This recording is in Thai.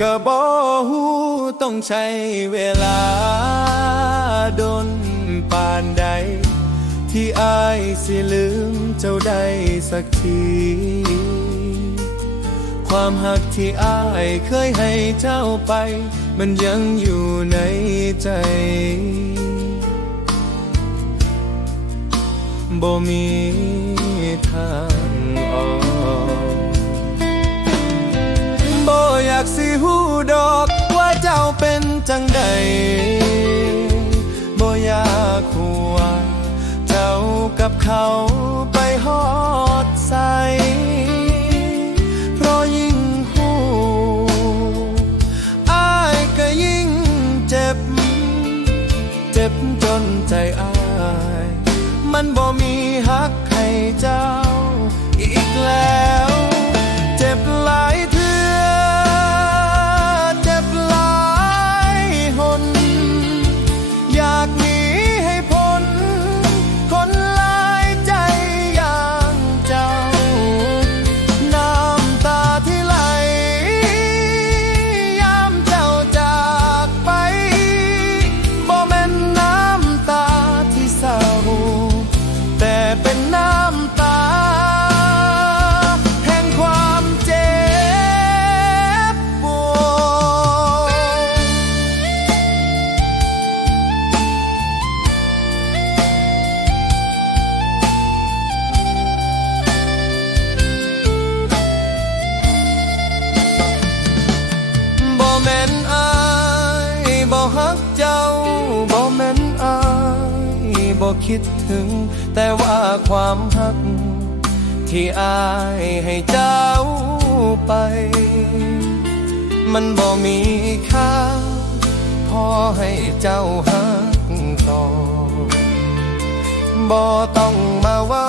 ก็บอหูต้องใช้เวลาดนปานใด ที่อายสิลืมเจ้าได้สักที ความหักที่อายเคยให้เจ้าไป มันยังอยู่ในใจบ่มีทางออก สิหูดอกว่าเจ้าเป็นจังใดบ่อยากหัวาเจ้ากับเขาไปฮอดใส เพราะยิ่งหูอายก็ยิ่งเจ็บ เจ็บจนใจอาย มันบ่มี คิดถึง แต่ว่าความฮัก ที่อายให้เจ้าไป มันบ่มีค่า พอให้เจ้าฮักต่อบ่ต้องมาว่า